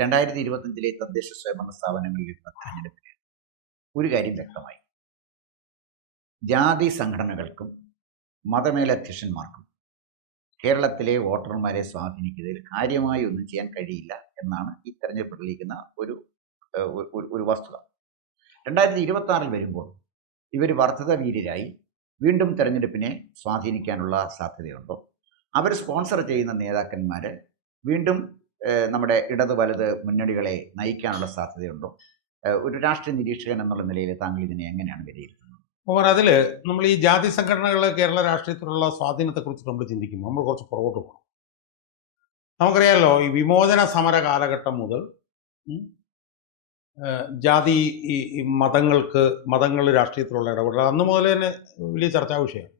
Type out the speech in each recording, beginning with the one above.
2025 തദ്ദേശ സ്വയംഭരണ സ്ഥാപനങ്ങളിലുള്ള തെരഞ്ഞെടുപ്പിൽ ഒരു കാര്യം വ്യക്തമായി. ജാതി സംഘടനകൾക്കും മതമേലധ്യക്ഷന്മാർക്കും കേരളത്തിലെ വോട്ടർമാരെ സ്വാധീനിക്കുന്നതിൽ കാര്യമായി ഒന്നും ചെയ്യാൻ കഴിയില്ല എന്നാണ് ഈ തെരഞ്ഞെടുപ്പ് തെളിയിക്കുന്ന ഒരു വസ്തുത. 2026 വരുമ്പോൾ ഇവർ വർദ്ധിത വീര്യരായി വീണ്ടും തെരഞ്ഞെടുപ്പിനെ സ്വാധീനിക്കാനുള്ള സാധ്യതയുണ്ടോ? അവർ സ്പോൺസർ ചെയ്യുന്ന നേതാക്കന്മാർ വീണ്ടും നമ്മുടെ ഇടത് വലത് മുന്നണികളെ നയിക്കാനുള്ള സാധ്യതയുണ്ടോ? ഒരു രാഷ്ട്രീയ നിരീക്ഷകൻ എന്നുള്ള നിലയിൽ താങ്കൾ ഇതിനെ എങ്ങനെയാണ് വിലയിരുത്തുന്നത്? അതിൽ നമ്മൾ ഈ ജാതി സംഘടനകൾ കേരള രാഷ്ട്രീയത്തിലുള്ള സ്വാധീനത്തെക്കുറിച്ച് നമ്മൾ ചിന്തിക്കുമ്പോൾ നമ്മൾ കുറച്ച് പുറകോട്ട് പോകണം. നമുക്കറിയാമല്ലോ, ഈ വിമോചന സമര കാലഘട്ടം മുതൽ ജാതി ഈ മതങ്ങൾ രാഷ്ട്രീയത്തിലുള്ള ഇടപെടൽ അന്ന് മുതൽ തന്നെ വലിയ ചർച്ചാ വിഷയമാണ്.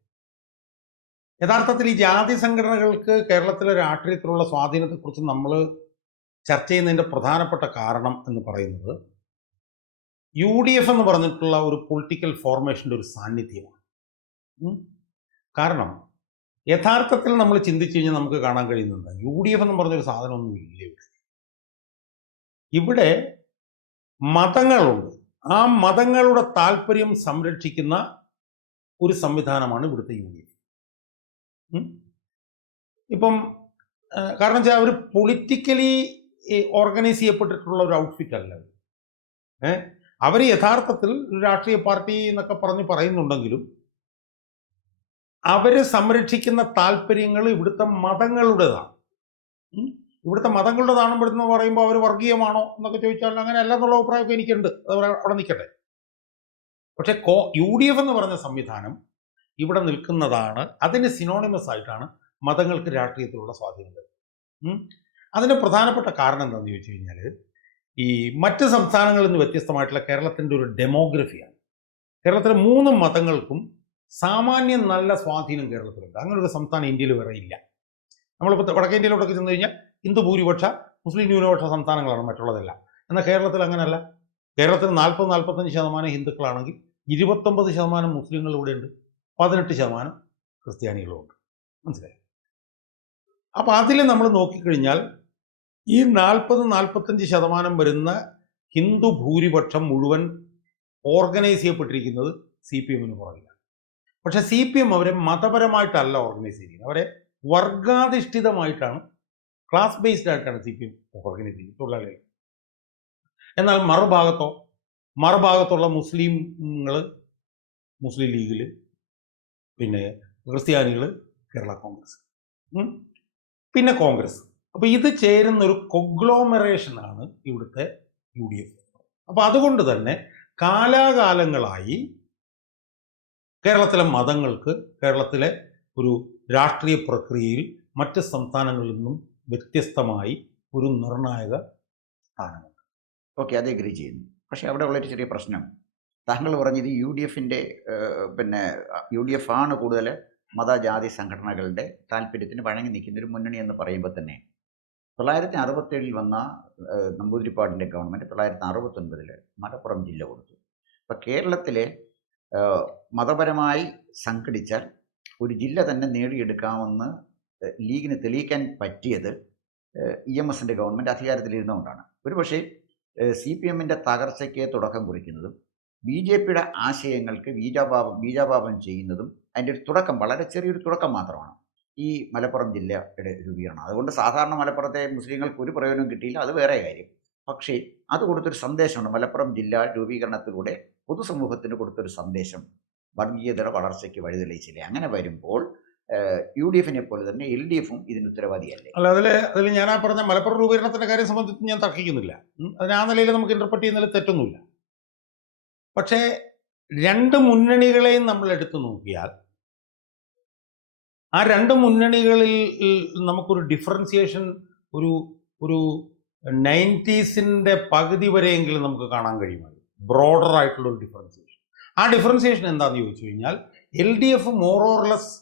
യഥാർത്ഥത്തിൽ ഈ ജാതി സംഘടനകൾക്ക് കേരളത്തിലെ രാഷ്ട്രീയത്തിലുള്ള സ്വാധീനത്തെക്കുറിച്ച് നമ്മൾ ചർച്ച ചെയ്യുന്നതിൻ്റെ പ്രധാനപ്പെട്ട കാരണം എന്ന് പറയുന്നത് UDF എന്ന് പറഞ്ഞിട്ടുള്ള ഒരു പൊളിറ്റിക്കൽ ഫോർമേഷൻ്റെ ഒരു സാന്നിധ്യമാണ്. കാരണം യഥാർത്ഥത്തിൽ നമ്മൾ ചിന്തിച്ചു കഴിഞ്ഞാൽ നമുക്ക് കാണാൻ കഴിയുന്നുണ്ട്, UDF എന്ന് പറഞ്ഞൊരു സാധനമൊന്നും ഇല്ല. ഇവിടെ മതങ്ങളുണ്ട്. ആ മതങ്ങളുടെ താല്പര്യം സംരക്ഷിക്കുന്ന ഒരു സംവിധാനമാണ് ഇവിടുത്തെ UDF. ഇപ്പം കാരണം വെച്ചാൽ അവർ പൊളിറ്റിക്കലി ഓർഗനൈസ് ചെയ്യപ്പെട്ടിട്ടുള്ള ഒരു ഔട്ട്ഫിറ്റ് അല്ല. അവർ യഥാർത്ഥത്തിൽ രാഷ്ട്രീയ പാർട്ടി എന്നൊക്കെ പറയുന്നുണ്ടെങ്കിലും അവർ സംരക്ഷിക്കുന്ന താല്പര്യങ്ങൾ ഇവിടുത്തെ മതങ്ങളുടേതാണ്. ഇവിടുത്തെ മതങ്ങളുടേതാണെന്ന് പറയുമ്പോൾ അവർ വർഗീയമാണോ എന്നൊക്കെ ചോദിച്ചാൽ അങ്ങനെ അല്ല എന്നുള്ള അഭിപ്രായമൊക്കെ എനിക്കുണ്ട്. അത് അവിടെ നിൽക്കട്ടെ. പക്ഷെ UDF എന്ന് പറഞ്ഞ സംവിധാനം ഇവിടെ നിൽക്കുന്നതാണ്. അതിന് സിനോണിമസ് ആയിട്ടാണ് മതങ്ങൾക്ക് രാഷ്ട്രീയത്തിലുള്ള സ്വാധീനം. അതിന് പ്രധാനപ്പെട്ട കാരണം എന്താണെന്ന് ചോദിച്ചു കഴിഞ്ഞാൽ, ഈ മറ്റ് സംസ്ഥാനങ്ങളിൽ നിന്ന് വ്യത്യസ്തമായിട്ടുള്ള കേരളത്തിൻ്റെ ഒരു ഡെമോഗ്രഫിയാണ്. കേരളത്തിലെ 3 മതങ്ങൾക്കും സാമാന്യം നല്ല സ്വാധീനം കേരളത്തിലുണ്ട്. അങ്ങനെ ഒരു സംസ്ഥാനം ഇന്ത്യയിൽ വേറെ ഇല്ല. നമ്മളിപ്പോൾ വടക്കേ ഇന്ത്യയിലോട്ടൊക്കെ ചെന്ന് കഴിഞ്ഞാൽ ഹിന്ദു ഭൂരിപക്ഷ മുസ്ലിം ന്യൂനപക്ഷ സംസ്ഥാനങ്ങളാണ് മറ്റുള്ളതെല്ലാം. എന്നാൽ കേരളത്തിൽ അങ്ങനെയല്ല. കേരളത്തിൽ 40-45% ഹിന്ദുക്കളാണെങ്കിൽ 29% മുസ്ലിങ്ങൾ ഇവിടെ ഉണ്ട്, 18% ക്രിസ്ത്യാനികളുമുണ്ട്. മനസ്സിലായി? അപ്പം അതിൽ നമ്മൾ നോക്കിക്കഴിഞ്ഞാൽ ഈ 40-45% വരുന്ന ഹിന്ദു ഭൂരിപക്ഷം മുഴുവൻ ഓർഗനൈസ് ചെയ്യപ്പെട്ടിരിക്കുന്നത് CPM-ന് പുറകിലാണ്. പക്ഷെ CPM അവരെ മതപരമായിട്ടല്ല ഓർഗനൈസ് ചെയ്യുന്നത്. അവരെ വർഗാധിഷ്ഠിതമായിട്ടാണ്, ക്ലാസ് ബേസ്ഡ് ആയിട്ടാണ് CPM ഓർഗനൈസ് ചെയ്യുന്നത്, തൊഴിലാളികൾ. എന്നാൽ മറുഭാഗത്തുള്ള മുസ്ലിങ്ങൾ മുസ്ലിം ലീഗിൽ, പിന്നെ ക്രിസ്ത്യാനികൾ കേരള കോൺഗ്രസ്, പിന്നെ കോൺഗ്രസ്. അപ്പോൾ ഇത് ചേരുന്ന ഒരു കൊഗ്ലോമറേഷനാണ് ഇവിടുത്തെ UDF. അപ്പോൾ അതുകൊണ്ട് തന്നെ കാലാകാലങ്ങളായി കേരളത്തിലെ മതങ്ങൾക്ക് കേരളത്തിലെ ഒരു രാഷ്ട്രീയ പ്രക്രിയയിൽ മറ്റ് സംസ്ഥാനങ്ങളിൽ നിന്നും വ്യത്യസ്തമായി ഒരു നിർണായക സ്ഥാനമുണ്ട്. ഓക്കെ, അത് എഗ്രി ചെയ്യുന്നു. പക്ഷേ അവിടെ ഉള്ളൊരു ചെറിയ പ്രശ്നം, താങ്കൾ പറഞ്ഞത് UDF-ൻ്റെ UDF ആണ് കൂടുതൽ മതജാതി സംഘടനകളുടെ താല്പര്യത്തിന് വഴങ്ങി നിൽക്കുന്ന ഒരു മുന്നണി എന്ന് പറയുമ്പോൾ തന്നെ 1967 വന്ന നമ്പൂതിരിപ്പാടിൻ്റെ ഗവൺമെൻറ് 1969 മലപ്പുറം ജില്ല കൊടുത്തു. അപ്പോൾ കേരളത്തിലെ മതപരമായി സംഘടിച്ചാൽ ഒരു ജില്ല തന്നെ നേടിയെടുക്കാമെന്ന് ലീഗിന് തെളിയിക്കാൻ പറ്റിയത് EMS-ൻ്റെ ഗവൺമെൻറ് അധികാരത്തിലിരുന്നുകൊണ്ടാണ്. ഒരുപക്ഷെ CPM-ൻ്റെ തകർച്ചയ്ക്ക് തുടക്കം കുറിക്കുന്നതും BJP-യുടെ ആശയങ്ങൾക്ക് ബീജാപാപം ചെയ്യുന്നതും അതിൻ്റെ ഒരു തുടക്കം, വളരെ ചെറിയൊരു തുടക്കം മാത്രമാണ് ഈ മലപ്പുറം ജില്ലയുടെ രൂപീകരണം. അതുകൊണ്ട് സാധാരണ മലപ്പുറത്തെ മുസ്ലിങ്ങൾക്ക് ഒരു പ്രയോജനം കിട്ടിയില്ല, അത് വേറെ കാര്യം. പക്ഷേ അത് കൊടുത്തൊരു സന്ദേശമുണ്ട്. മലപ്പുറം ജില്ല രൂപീകരണത്തിലൂടെ പൊതുസമൂഹത്തിന് കൊടുത്തൊരു സന്ദേശം വർഗീയതയുടെ വളർച്ചയ്ക്ക് വഴിതെളിയിച്ചില്ലേ. അങ്ങനെ വരുമ്പോൾ UDF-നെ പോലെ തന്നെ LDF-ഉം ഇതിന് ഉത്തരവാദിയല്ലേ? അല്ല, അതിൽ ഞാൻ ആ പറഞ്ഞ മലപ്പുറം രൂപീകരണത്തിൻ്റെ കാര്യം സംബന്ധിച്ച് ഞാൻ തർക്കിക്കുന്നില്ല. അതിന് ആ നിലയിൽ നമുക്ക് ഇൻ്റർപ്രറ്റ് ചെയ്യുന്നതിൽ തെറ്റൊന്നുമില്ല. പക്ഷേ 2 മുന്നണികളെയും നമ്മൾ എടുത്തു നോക്കിയാൽ ആ 2 മുന്നണികളിൽ നമുക്കൊരു ഡിഫറൻസിയേഷൻ ഒരു 90s-ൻ്റെ പകുതി വരെയെങ്കിലും നമുക്ക് കാണാൻ കഴിയുമല്ലോ, ബ്രോഡർ ആയിട്ടുള്ളൊരു ഡിഫറൻസിയേഷൻ. ആ ഡിഫറൻസിയേഷൻ എന്താണെന്ന് ചോദിച്ചു കഴിഞ്ഞാൽ, LDF more or less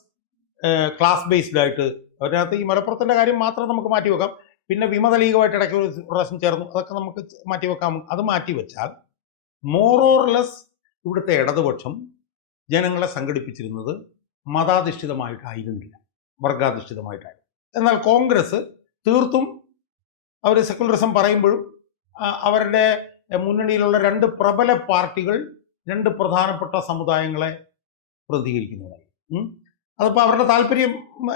class based ആയിട്ട്, അതിനകത്ത് ഈ മലപ്പുറത്തിൻ്റെ കാര്യം മാത്രം നമുക്ക് മാറ്റിവെക്കാം. പിന്നെ വിമത ലീഗുമായിട്ട് ഇടയ്ക്ക് ഒരു പ്രാവശ്യം ചേർന്നു, അതൊക്കെ നമുക്ക് മാറ്റിവെക്കാം. അത് മാറ്റിവെച്ചാൽ മോർ ഓർ ലെസ് ഇവിടുത്തെ ഇടതുപക്ഷം ജനങ്ങളെ സംഘടിപ്പിച്ചിരുന്നത് മതാധിഷ്ഠിതമായിട്ടായിരുന്നില്ല, വർഗാധിഷ്ഠിതമായിട്ടായിരുന്നു. എന്നാൽ കോൺഗ്രസ് തീർത്തും അവർ സെക്കുലറിസം പറയുമ്പോഴും അവരുടെ മുന്നണിയിലുള്ള രണ്ട് പ്രബല പാർട്ടികൾ രണ്ട് പ്രധാനപ്പെട്ട സമുദായങ്ങളെ പ്രതികരിക്കുന്നതായി. അതിപ്പോൾ അവരുടെ താല്പര്യം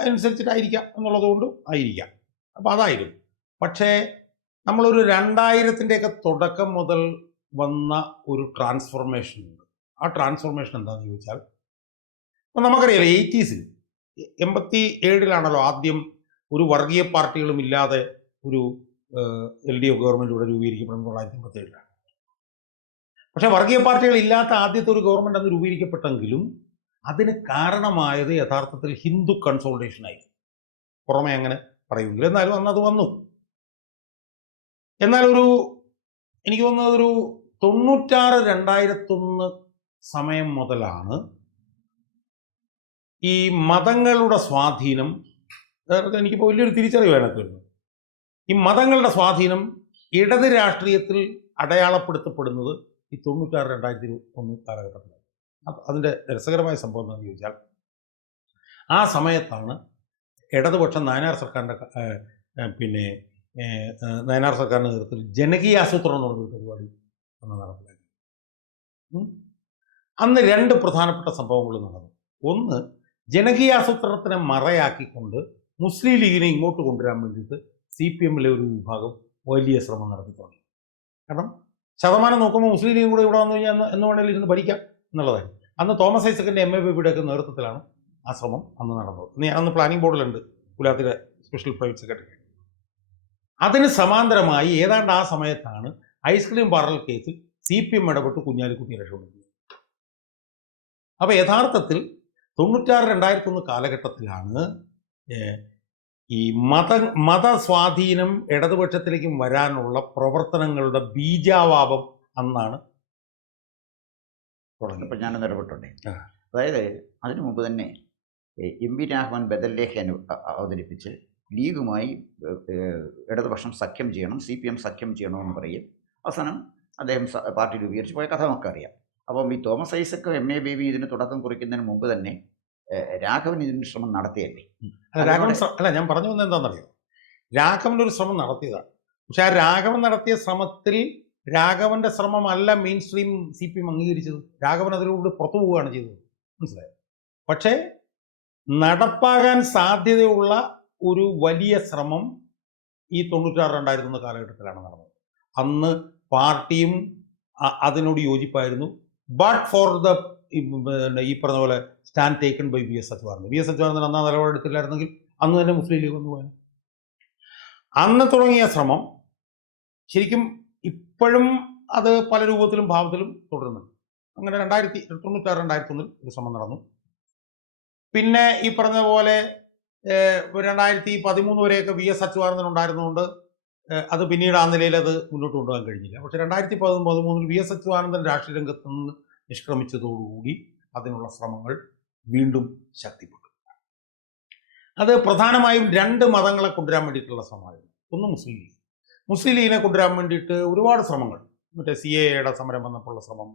അനുസരിച്ചിട്ടായിരിക്കാം എന്നുള്ളത് ആയിരിക്കാം. അപ്പോൾ അതായിരുന്നു. പക്ഷേ നമ്മളൊരു 2000-ൻ്റെയൊക്കെ തുടക്കം മുതൽ വന്ന ഒരു ട്രാൻസ്ഫോർമേഷൻ ഉണ്ട്. ആ ട്രാൻസ്ഫോർമേഷൻ എന്താണെന്ന് ചോദിച്ചാൽ, ഇപ്പം നമുക്കറിയാലോ 80s 87-ലാണല്ലോ ആദ്യം ഒരു വർഗീയ പാർട്ടികളും ഇല്ലാതെ ഒരു LDF ഗവൺമെൻറ് ഇവിടെ രൂപീകരിക്കപ്പെടുന്നത് 1987-ലാണ്. പക്ഷേ വർഗീയ പാർട്ടികൾ ഇല്ലാത്ത ആദ്യത്തെ ഒരു ഗവൺമെൻറ് അന്ന് രൂപീകരിക്കപ്പെട്ടെങ്കിലും അതിന് കാരണമായത് യഥാർത്ഥത്തിൽ ഹിന്ദു കൺസോളിഡേഷനായിരുന്നു. പുറമേ അങ്ങനെ പറയുമെങ്കിൽ എന്നാലും അന്ന് അത് വന്നു. എന്നാൽ എനിക്ക് തോന്നുന്നത് ഒരു 96-2001 സമയം മുതലാണ് ഈ മതങ്ങളുടെ സ്വാധീനം, എനിക്കിപ്പോൾ വലിയൊരു തിരിച്ചറിവാണ് വരുന്നത്. ഈ മതങ്ങളുടെ സ്വാധീനം ഇടത് രാഷ്ട്രീയത്തിൽ അടയാളപ്പെടുത്തപ്പെടുന്നത് ഈ 96-2001 കാലഘട്ടത്തിലാണ്. അതിൻ്റെ രസകരമായ സംഭവം എന്താണെന്ന് ചോദിച്ചാൽ, ആ സമയത്താണ് ഇടതുപക്ഷം നായനാർ സർക്കാരിൻ്റെ നായനാർ സർക്കാരിൻ്റെ നേതൃത്വത്തിൽ ജനകീയാസൂത്രണം എന്ന് പറഞ്ഞൊരു പരിപാടി അന്ന് നടപ്പിലാക്കി. അന്ന് രണ്ട് പ്രധാനപ്പെട്ട സംഭവങ്ങൾ നടന്നു. ഒന്ന്, ജനകീയാസൂത്രണത്തിനെ മറയാക്കിക്കൊണ്ട് മുസ്ലിം ലീഗിനെ ഇങ്ങോട്ട് കൊണ്ടുവരാൻ വേണ്ടിയിട്ട് CPM-ലെ ഒരു വിഭാഗം വലിയ ശ്രമം നടത്തി തുടങ്ങി. കാരണം ശതമാനം നോക്കുമ്പോൾ മുസ്ലിം ലീഗും കൂടെ ഇവിടെ വന്നു കഴിഞ്ഞാൽ എന്ന് വേണമെങ്കിൽ ഇരുന്ന് ഭരിക്കാം എന്നുള്ളതായിരുന്നു. അന്ന് തോമസ് ഐസക്കിൻ്റെ MA ബേബിയുടെയൊക്കെ നേതൃത്വത്തിലാണ് ആ ശ്രമം അന്ന് നടന്നത്. ഞാനന്ന് പ്ലാനിംഗ് ബോർഡിലുണ്ട്, ഗുലാത്തിലെ സ്പെഷ്യൽ പ്രൈവറ്റ് സെക്രട്ടറി. അതിന് സമാന്തരമായി ഏതാണ്ട് ആ സമയത്താണ് ഐസ്ക്രീം പാർലർ കേസിൽ CPM ഇടപെട്ട് കുഞ്ഞാലിക്കുട്ടി രക്ഷപ്പെടുന്നത്. അപ്പോൾ യഥാർത്ഥത്തിൽ 96-2001 കാലഘട്ടത്തിലാണ് ഈ മതസ്വാധീനം ഇടതുപക്ഷത്തിലേക്കും വരാനുള്ള പ്രവർത്തനങ്ങളുടെ ബീജാവാപം അന്നാണ് തുടങ്ങി. ഇപ്പം ഞാനൊന്ന് ഇടപെട്ടുണ്ടേ. അതായത് അതിനു മുമ്പ് തന്നെ MB രാഘവൻ ബദൽലേഖ അവതരിപ്പിച്ച് ലീഗുമായി ഇടതുപക്ഷം സഖ്യം ചെയ്യണം, CPM സഖ്യം ചെയ്യണമെന്ന് പറയും. അവസാനം അദ്ദേഹം പാർട്ടി രൂപീകരിച്ച് പോയ കഥ നമുക്കറിയാം. അപ്പം ഈ തോമസ് ഐസക്ക് MA ബേബി ഇതിന് തുടക്കം കുറിക്കുന്നതിന് മുമ്പ് തന്നെ രാഘവൻ ഇതിന് ശ്രമം നടത്തിയല്ലേ? ഞാൻ പറഞ്ഞു വന്നത് എന്താണെന്നറിയോ, രാഘവൻ ഒരു ശ്രമം നടത്തിയതാണ്. പക്ഷെ ആ രാഘവൻ നടത്തിയ ശ്രമത്തിൽ രാഘവന്റെ ശ്രമമല്ല മെയിൻ സ്ട്രീം CPM അംഗീകരിച്ചത്. രാഘവൻ അതിലൂടെ പുറത്തു പോവുകയാണ് ചെയ്തത്, മനസ്സിലായോ? പക്ഷേ നടപ്പാകാൻ സാധ്യതയുള്ള ഒരു വലിയ ശ്രമം ഈ 96-2001 കാലഘട്ടത്തിലാണ് നടന്നത്. അന്ന് പാർട്ടിയും അതിനോട് യോജിപ്പായിരുന്നു. ബട്ട് ഫോർ ഈ പറഞ്ഞ പോലെ stand taken by VS Achuthanandan. VS Achuthanandan അന്ന് നിലപാടെടുത്തില്ലായിരുന്നെങ്കിൽ അന്ന് തന്നെ മുസ്ലിം ലീഗ് വന്നു പോയാൽ. അന്ന് തുടങ്ങിയ ശ്രമം ശരിക്കും ഇപ്പോഴും അത് പല രൂപത്തിലും ഭാവത്തിലും തുടരുന്നുണ്ട്. അങ്ങനെ 96-2001 ഒരു ശ്രമം നടന്നു. പിന്നെ ഈ പറഞ്ഞ പോലെ 2013 വരെയൊക്കെ VS അച്യുതാനന്ദൻ ഉണ്ടായിരുന്നുകൊണ്ട് അത് പിന്നീട് ആ നിലയിൽ അത് മുന്നോട്ട് കൊണ്ടുപോകാൻ കഴിഞ്ഞില്ല. പക്ഷേ 2013 VS അച്യുതാനന്ദൻ രാഷ്ട്രീയ രംഗത്ത് നിന്ന് നിഷ്ക്രമിച്ചതോടുകൂടി അതിനുള്ള ശ്രമങ്ങൾ വീണ്ടും ശക്തിപ്പെട്ടു. അത് പ്രധാനമായും രണ്ട് മതങ്ങളെ കൊണ്ടുവരാൻ വേണ്ടിയിട്ടുള്ള ശ്രമമായിരുന്നു. ഒന്ന് മുസ്ലിം ലീഗിനെ കൊണ്ടുവരാൻ വേണ്ടിയിട്ട് ഒരുപാട് ശ്രമങ്ങൾ, മറ്റേ CAA സമരം വന്നപ്പോഴുള്ള ശ്രമം,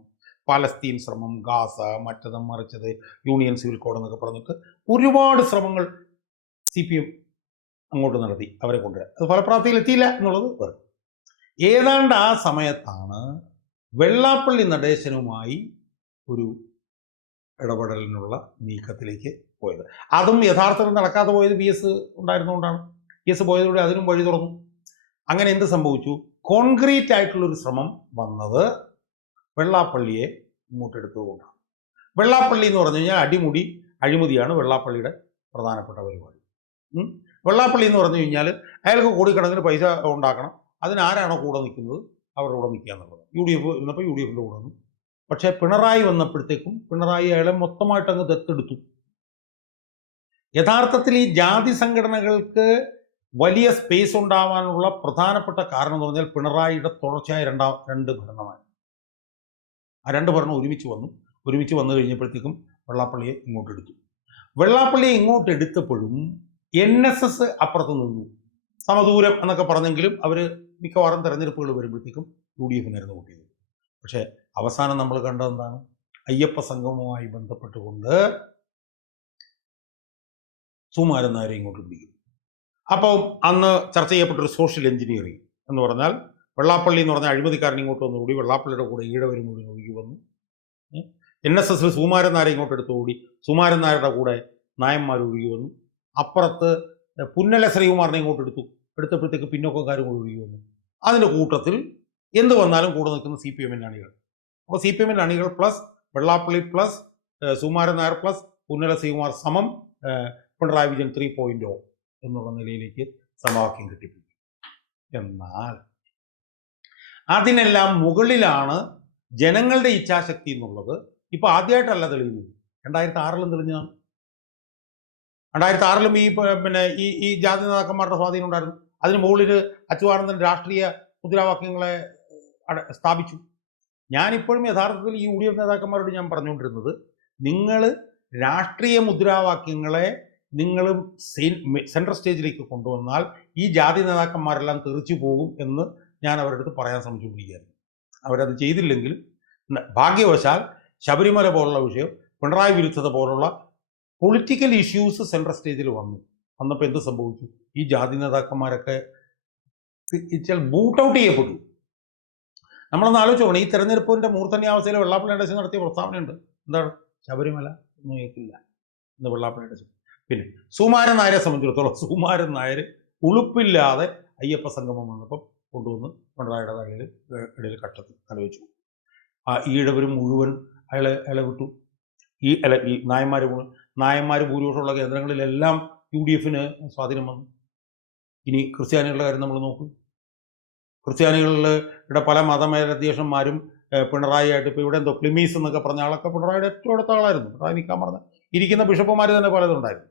പാലസ്തീൻ ശ്രമം, ഗാസ, മറ്റത് മറിച്ചത്, യൂണിയൻ സിവിൽ കോഡ് എന്നൊക്കെ പറഞ്ഞിട്ട് ഒരുപാട് ശ്രമങ്ങൾ CPM അങ്ങോട്ട് നടത്തി അവരെ കൊണ്ടുവരാൻ. അത് ഫലപ്രാപ്തിയിൽ എത്തിയില്ല എന്നുള്ളത് വേറെ. ഏതാണ്ട് ആ സമയത്താണ് വെള്ളാപ്പള്ളി നടേശനുമായി ഒരു ഇടപെടലിനുള്ള നീക്കത്തിലേക്ക് പോയത്. അതും യഥാർത്ഥത്തിൽ നടക്കാതെ പോയത് VS ഉണ്ടായിരുന്നുകൊണ്ടാണ്. VS പോയതോടെ അതിനും വഴി തുറന്നു. അങ്ങനെ എന്ത് സംഭവിച്ചു? കോൺക്രീറ്റ് ആയിട്ടുള്ളൊരു ശ്രമം വന്നത് വെള്ളാപ്പള്ളിയെ ഇങ്ങോട്ടെടുത്തതുകൊണ്ടാണ്. വെള്ളാപ്പള്ളി എന്ന് പറഞ്ഞു കഴിഞ്ഞാൽ അഴിമതിയാണ് വെള്ളാപ്പള്ളിയുടെ പ്രധാനപ്പെട്ട പരിപാടി. വെള്ളാപ്പള്ളി എന്ന് പറഞ്ഞു കഴിഞ്ഞാൽ അയാൾക്ക് കോടിക്കണക്കിന് പൈസ ഉണ്ടാക്കണം, അതിനാരാണോ കൂടെ നിൽക്കുന്നത് അവരുടെ കൂടെ നിൽക്കുക എന്നുള്ളത്. UDF ഇരുന്നപ്പോൾ UDFൻ്റെ കൂടെ നിന്നു. പക്ഷേ പിണറായി വന്നപ്പോഴത്തേക്കും പിണറായി അയാളെ മൊത്തമായിട്ട് അങ്ങ് ദത്തെടുത്തു. യഥാർത്ഥത്തിൽ ഈ ജാതി സംഘടനകൾക്ക് വലിയ സ്പേസ് ഉണ്ടാവാനുള്ള പ്രധാനപ്പെട്ട കാരണം എന്ന് പറഞ്ഞാൽ പിണറായിയുടെ തുടർച്ചയായ രണ്ട് ഭരണമാണ്. ആ രണ്ട് ഭരണം ഒരുമിച്ച് വന്നു കഴിഞ്ഞപ്പോഴത്തേക്കും വെള്ളാപ്പള്ളിയെ ഇങ്ങോട്ടെടുത്തു. വെള്ളാപ്പള്ളിയെ ഇങ്ങോട്ടെടുത്തപ്പോഴും NSS അപ്പുറത്ത് നിന്നു. സമദൂരം എന്നൊക്കെ പറഞ്ഞെങ്കിലും അവർ മിക്കവാറും തെരഞ്ഞെടുപ്പുകൾ വരുമ്പോഴത്തേക്കും UDFനായിരുന്നു വോട്ട് ചെയ്തത്. പക്ഷേ അവസാനം നമ്മൾ കണ്ടതെന്താണ്? അയ്യപ്പ സംഗമവുമായി ബന്ധപ്പെട്ടുകൊണ്ട് സുകുമാരൻ നായരെ ഇങ്ങോട്ട് പിടിക്കും. അപ്പോൾ അന്ന് ചർച്ച ചെയ്യപ്പെട്ടൊരു സോഷ്യൽ എഞ്ചിനീയറിംഗ്, എന്ന് പറഞ്ഞാൽ വെള്ളാപ്പള്ളി എന്ന് പറഞ്ഞ അഴിമതിക്കാരൻ ഇങ്ങോട്ട് വന്നുകൂടി, വെള്ളാപ്പള്ളിയുടെ കൂടെ ഈഴവരും കൂടി ഒഴുകി വന്നു. NSSൽ സുകുമാരൻ നായരെ ഇങ്ങോട്ട് എടുത്തുകൂടി, സുകുമാരൻ നായരുടെ കൂടെ നായന്മാർ ഒഴുകി വന്നു. അപ്പുറത്ത് പുന്നല ശ്രീകുമാറിനെ ഇങ്ങോട്ട് എടുത്തപ്പോഴത്തേക്ക് പിന്നോക്കക്കാരും കൂടി ഒഴുകി വന്നു. അതിൻ്റെ കൂട്ടത്തിൽ എന്ത് വന്നാലും കൂടെ നിൽക്കുന്ന CPM അണികൾ. അപ്പോൾ CPM അണികൾ plus Vellappally plus Sukumaran Nair plus Punnala Sreekumar സമം പിണറായി വിജയൻ 3.0 എന്നുള്ള നിലയിലേക്ക് സമവാക്യം കിട്ടിപ്പോയി. എന്നാൽ അതിനെല്ലാം മുകളിലാണ് ജനങ്ങളുടെ ഇച്ഛാശക്തി എന്നുള്ളത് ഇപ്പോൾ ആദ്യമായിട്ടല്ല തെളിയുന്നത്. 2006 തെളിഞ്ഞതാണ്. 2006 ഈ ജാതി നേതാക്കന്മാരുടെ സ്വാധീനം ഉണ്ടായിരുന്നു. അതിന് മുകളിൽ അച്യുതാനന്ദൻ രാഷ്ട്രീയ മുദ്രാവാക്യങ്ങളെ സ്ഥാപിച്ചു. ഞാനിപ്പോഴും യഥാർത്ഥത്തിൽ ഈ UDF നേതാക്കന്മാരോട് ഞാൻ പറഞ്ഞുകൊണ്ടിരുന്നത്, നിങ്ങൾ രാഷ്ട്രീയ മുദ്രാവാക്യങ്ങളെ നിങ്ങൾ സെൻട്രൽ സ്റ്റേജിലേക്ക് കൊണ്ടുവന്നാൽ ഈ ജാതി നേതാക്കന്മാരെല്ലാം തെറിച്ചു പോകും എന്ന് ഞാൻ അവരുടെ അടുത്ത് പറയാൻ ശ്രമിച്ചുകൊണ്ടിരിക്കുകയായിരുന്നു. അവരത് ചെയ്തില്ലെങ്കിൽ ഭാഗ്യവശാൽ ശബരിമല പോലുള്ള വിഷയം, പിണറായി വിരുദ്ധത പോലുള്ള പൊളിറ്റിക്കൽ ഇഷ്യൂസ് സെൻട്രൽ സ്റ്റേജിൽ വന്നപ്പോൾ എന്ത് സംഭവിച്ചു? ഈ ജാതി നേതാക്കന്മാരൊക്കെ ബൂട്ട് ഔട്ട് ചെയ്യപ്പെട്ടു. നമ്മളൊന്ന് ആലോചിച്ചോണം, ഈ തെരഞ്ഞെടുപ്പിൻ്റെ മൂർധന്യാവസ്ഥയിൽ വെള്ളാപ്പള്ളി നടേശൻ നടത്തിയ പ്രസ്താവനയുണ്ട്. എന്താണ്? ശബരിമല ഒന്നും കേൾക്കില്ല എന്ന് വെള്ളാപ്പള്ളി നടേശൻ. പിന്നെ സുകുമാരൻ നായരെ സംബന്ധിച്ചിടത്തോളം, സുകുമാരൻ നായർ ഉളുപ്പില്ലാതെ അയ്യപ്പ സംഗമം വന്നപ്പം കൊണ്ടുവന്ന് പിണറായിയുടെ ഇടയിൽ കട്ടത്തിൽ ആലോചിച്ചു. ഈഴവരും മുഴുവൻ അയാളെ വിട്ടു. ഈ നായന്മാർ ഭൂരിപക്ഷമുള്ള കേന്ദ്രങ്ങളിലെല്ലാം UDFന് സ്വാധീനം വന്നു. ഇനി ക്രിസ്ത്യാനികളുടെ കാര്യം നമ്മൾ നോക്കും. ക്രിസ്ത്യാനികളുടെ പല മതമേലധ്യക്ഷന്മാരും പിണറായിയായിട്ട് ഇപ്പോൾ ഇവിടെ എന്തോ ക്ലിമീസ് എന്നൊക്കെ പറഞ്ഞ ആളൊക്കെ പിണറായിയുടെ ഏറ്റവും അടുത്ത ആളായിരുന്നു. പിണറായി നിൽക്കാൻ പറഞ്ഞ ഇരിക്കുന്ന ബിഷപ്പുമാർ തന്നെ പലതുണ്ടായിരുന്നു.